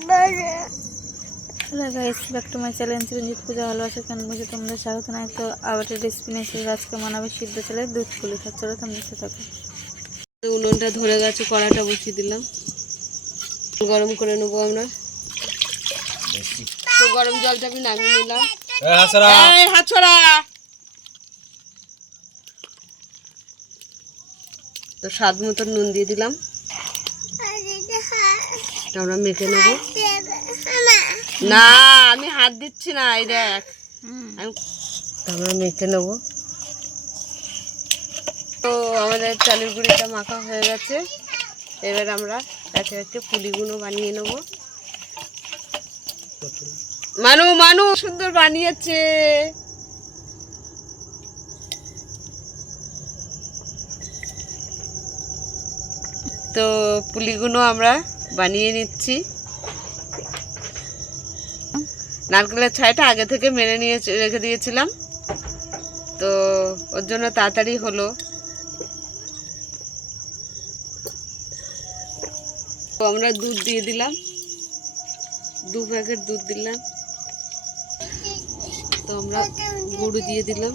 Hello guys, back to my channel Chiranjit পূজা ভালোবাসা কেন বুঝে তোমরা স্বাগত না। তো আবার রেসিপি নিয়ে আজকে বানাবে সিদ্ধ চালের দুধ পুলি। চলো তোমরা দেখতে থাকো। উনুনটা ধরে গেছে, কড়াটা বসিয়ে দিলাম, গরম করে নেবো আমরা। তো গরম জলটা আমি নামিয়ে নিলাম। হাত ছড়া। তো স্বাদ মতো নুন দিয়ে দিলাম, আমরা মেখে নেব। না, আমি হাত দিচ্ছি না, এই দেখ আমরা মেখে নেব। তো আমাদের চালের গুঁড়িটা মাখা হয়ে গেছে, এবার আমরা একে একে পুলিগুলো বানিয়ে নেব। মানু মানু সুন্দর বানিয়েছে। তো পুলিগুলো আমরা বানিয়ে নিচ্ছি। নারকেলের ছাইটা আগে থেকে মেরে নিয়ে রেখে দিয়েছিলাম, তো ওর জন্য তাড়াতাড়ি হলো। তো আমরা দুধ দিয়ে দিলাম, 2 প্যাকেট দুধ দিলাম। তো আমরা গুড় দিয়ে দিলাম,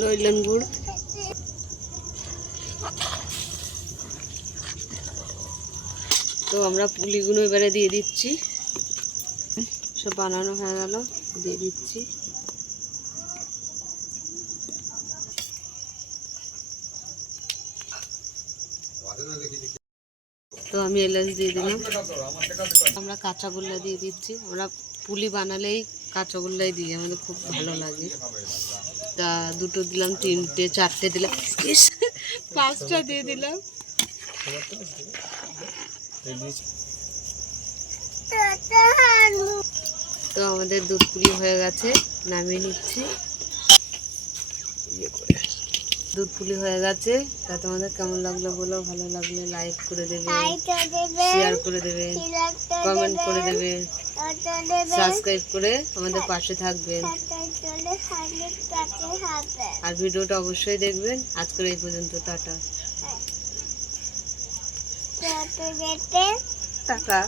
লইলেন গুড়। তো আমরা পুলিগুলো এবারে দিয়ে দিচ্ছি, সব বানানো হয়ে গেল, দিয়ে দিচ্ছি। তো আমি এলাচ দিয়ে দিলাম, আমরা কাঁচাগোল্লা দিয়ে দিচ্ছি। আমরা পুলি বানালেই কাঁচাগোল্লাই দিই, আমাদের খুব ভালো লাগে। তা 2টো দিলাম, 3টে 4টে দিলাম, 5টা দিয়ে দিলাম। তো আমাদের দুধ পুলি হয়ে গেছে, নামিয়ে নিচ্ছি। দুধ পুলি হয়ে গেছে। তা তোমাদের কেমন লাগলো বলো, ভালো লাগলে লাইক করে দেবে, শেয়ার করে দেবে, কমেন্ট করে দেবে, সাবস্ক্রাইব করে আমাদের পাশে থাকবেন, আর ভিডিওটা অবশ্যই দেখবেন। আজকের এই পর্যন্ত, টাটা টাটা।